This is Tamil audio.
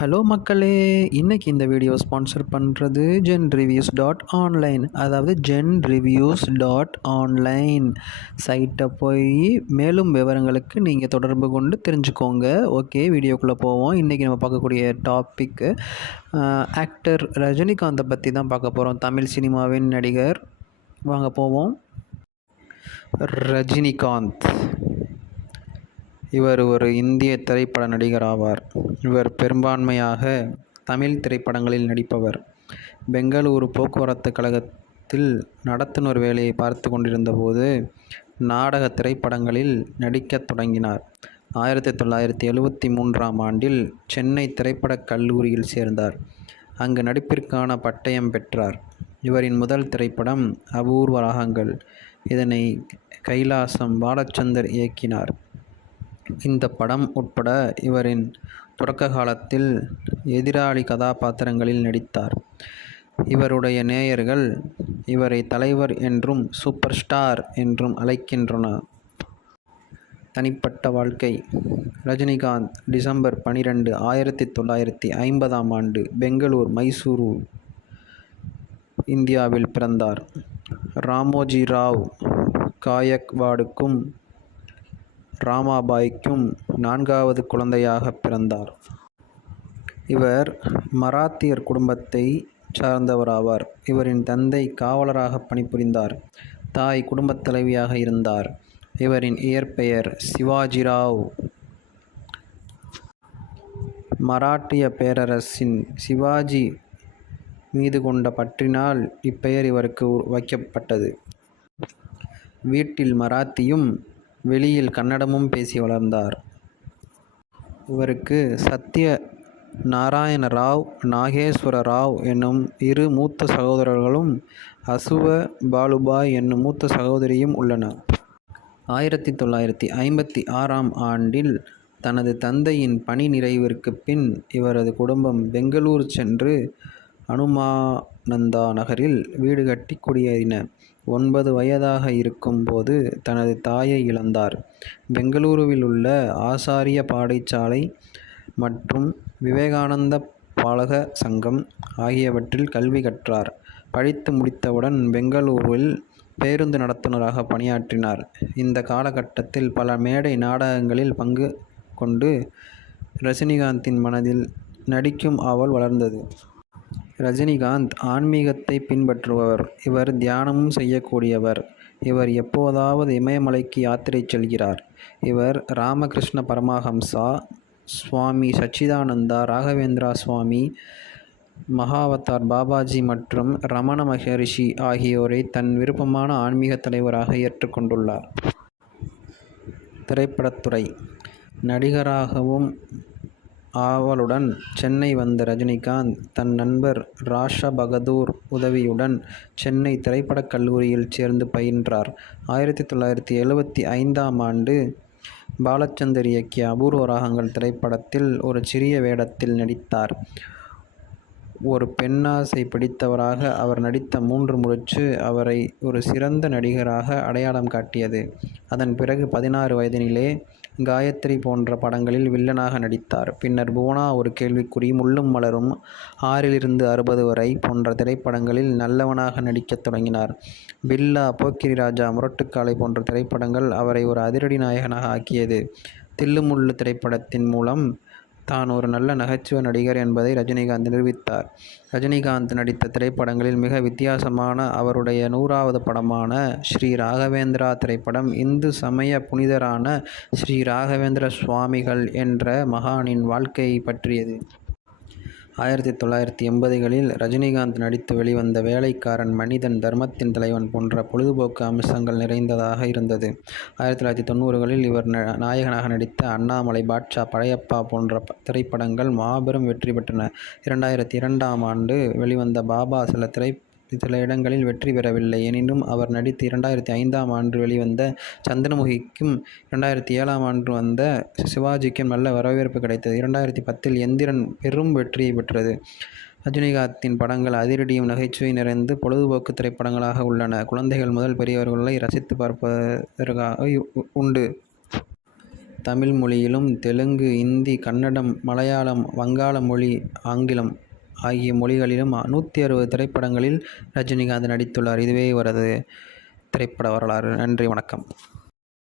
ஹலோ மக்களே! இன்னைக்கு இந்த வீடியோ ஸ்பான்சர் பண்ணுறது genreviews.online. அதாவது genreviews.online சைட்டை போய் மேலும் விவரங்களுக்கு நீங்கள் தொடர்பு கொண்டு தெரிஞ்சுக்கோங்க. ஓகே, வீடியோக்குள்ளே போவோம். இன்றைக்கி நம்ம பார்க்கக்கூடிய டாப்பிக்கு ஆக்டர் ரஜினிகாந்தை பற்றி தான் பார்க்க போகிறோம். தமிழ் சினிமாவின் நடிகர். வாங்க போவோம். ரஜினிகாந்த் இவர் ஒரு இந்திய திரைப்பட நடிகர் ஆவார். இவர் பெரும்பான்மையாக தமிழ் திரைப்படங்களில் நடிப்பவர். பெங்களூரு போக்குவரத்து கழகத்தில் நடத்துனர் வேலையை பார்த்து கொண்டிருந்தபோது நாடக திரைப்படங்களில் நடிக்கத் தொடங்கினார். 1973ஆம் ஆண்டில் சென்னை திரைப்படக் கல்லூரியில் சேர்ந்தார். அங்கு நடிப்பிற்கான பட்டயம் பெற்றார். இவரின் முதல் திரைப்படம் அபூர்வ ராகங்கள். இதனை கைலாசம் பாலச்சந்தர் இயக்கினார். இந்த படம் உட்பட இவரின் தொடக்க காலத்தில் எதிராளி கதாபாத்திரங்களில் நடித்தார். இவருடைய நேயர்கள் இவரை தலைவர் என்றும் சூப்பர் ஸ்டார் என்றும் அழைக்கின்றனர். தனிப்பட்ட வாழ்க்கை. ரஜினிகாந்த் டிசம்பர் 12, 1950ஆம் ஆண்டு பெங்களூர், மைசூரு, இந்தியாவில் பிறந்தார். ராமோஜி ராவ் காயக்வாடுக்கும் ராமாபாய்க்கும் 4வது குழந்தையாக பிறந்தார். இவர் மராத்தியர் குடும்பத்தை சார்ந்தவராவார். இவரின் தந்தை காவலராக பணிபுரிந்தார். தாய் குடும்பத் தலைவியாக இருந்தார். இவரின் இயற்பெயர் சிவாஜிராவ். மராட்டிய பேரரசின் சிவாஜி மீது கொண்ட பற்றினால் இப்பெயர் இவருக்கு வைக்கப்பட்டது. வீட்டில் மராத்தியும் வெளியில் கன்னடமும் பேசி வளர்ந்தார். இவருக்கு சத்ய நாராயண ராவ், நாகேஸ்வர ராவ் என்னும் 2 மூத்த சகோதரர்களும் அசுவ பாலுபாய் என்னும் மூத்த சகோதரியும் உள்ளனர். 1956ஆம் ஆண்டில் தனது தந்தையின் பணி நிறைவிற்கு பின் இவரது குடும்பம் பெங்களூர் சென்று அனுமானந்தா நகரில் வீடு கட்டி குடியேறினர். 9 வயதாக இருக்கும் போது தனது தாயை இழந்தார். பெங்களூருவில் உள்ள ஆசாரிய பாடசாலை மற்றும் விவேகானந்த பாலக சங்கம் ஆகியவற்றில் கல்வி கற்றார். படித்து முடித்தவுடன் பெங்களூரில் பேருந்து நடத்துனராக பணியாற்றினார். இந்த காலகட்டத்தில் பல மேடை நாடகங்களில் பங்கு கொண்டு ரஜினிகாந்தின் மனதில் நடிக்கும் ஆவல் வளர்ந்தது. ரஜினிகாந்த் ஆன்மீகத்தை பின்பற்றுபவர். இவர் தியானமும் செய்யக்கூடியவர். இவர் எப்போதாவது இமயமலைக்கு யாத்திரை செல்கிறார். இவர் ராமகிருஷ்ண பரமஹம்சா, சுவாமி சச்சிதானந்தா, ராகவேந்திரா சுவாமி, மகாவதார் பாபாஜி மற்றும் ரமண மகரிஷி ஆகியோரை தன் விருப்பமான ஆன்மீக தலைவராக ஏற்றுக்கொண்டுள்ளார். திரைப்படத்துறை. நடிகராகவும் ஆவலுடன் சென்னை வந்த ரஜினிகாந்த் தன் நண்பர் ராஷா பகதூர் உதவியுடன் சென்னை திரைப்படக் கல்லூரியில் சேர்ந்து பயின்றார். 1975ஆம் ஆண்டு பாலச்சந்தர் இயக்கிய அபூர்வ ராகங்கள் திரைப்படத்தில் ஒரு சிறிய வேடத்தில் நடித்தார். ஒரு பெண்ணாசை பிடித்தவராக அவர் நடித்த 3 முடிச்சு அவரை ஒரு சிறந்த நடிகராக அடையாளம் காட்டியது. அதன் பிறகு 16 வயதினிலே காயத்ரி போன்ற படங்களில் வில்லனாக நடித்தார். பின்னர் புவனா, ஒரு கேள்விக்குறி, முள்ளும் மலரும், 6லிருந்து 60 வரை போன்ற திரைப்படங்களில் நல்லவனாக நடிக்கத் தொடங்கினார். பில்லா, போக்கிரி ராஜா, முரட்டுக்காலை போன்ற திரைப்படங்கள் அவரை ஒரு அதிரடி நாயகனாக ஆக்கியது. தில்லுமுள்ளு திரைப்படத்தின் மூலம் தான் ஒரு நல்ல நகைச்சுவை நடிகர் என்பதை ரஜினிகாந்த் நிரூபித்தார். ரஜினிகாந்த் நடித்த திரைப்படங்களில் மிக வித்தியாசமான அவருடைய 100வது படமான ஸ்ரீ ராகவேந்திரா திரைப்படம் இந்து சமய புனிதரான ஸ்ரீ ராகவேந்திர சுவாமிகள் என்ற மகானின் வாழ்க்கையை பற்றியது. 1980களில் ரஜினிகாந்த் நடித்து வெளிவந்த வேலைக்காரன், மனிதன், தர்மத்தின் தலைவன் போன்ற பொழுதுபோக்கு அம்சங்கள் நிறைந்ததாக இருந்தது. 1990களில் இவர் நாயகனாக நடித்த அண்ணாமலை, பாட்ஷா, படையப்பா போன்ற திரைப்படங்கள் மாபெரும் வெற்றி பெற்றன. 2002ஆம் ஆண்டு வெளிவந்த பாபா சில இடங்களில் வெற்றி பெறவில்லை. எனினும் அவர் நடித்து 2005ஆம் ஆண்டு வெளிவந்த சந்திரமுகிக்கும் 2007ஆம் ஆண்டு வந்த சிவாஜிக்கும் நல்ல வரவேற்பு கிடைத்தது. 2010இல் எந்திரன் பெரும் வெற்றியை பெற்றது. ரஜினிகாந்தின் படங்கள் அதிரடியும் நகைச்சுவை நிறைந்து பொழுதுபோக்கு திரைப்படங்களாக உள்ளன. குழந்தைகள் முதல் பெரியவர்களை ரசித்து பார்ப்பதற்காக உண்டு. தமிழ் மொழியிலும் தெலுங்கு, இந்தி, கன்னடம், மலையாளம், வங்காள மொழி, ஆங்கிலம் ஆகிய மொழிகளிலும் 160 திரைப்படங்களில் ரஜினிகாந்த் நடித்துள்ளார். இதுவே இவரது திரைப்பட வரலாறு. நன்றி, வணக்கம்.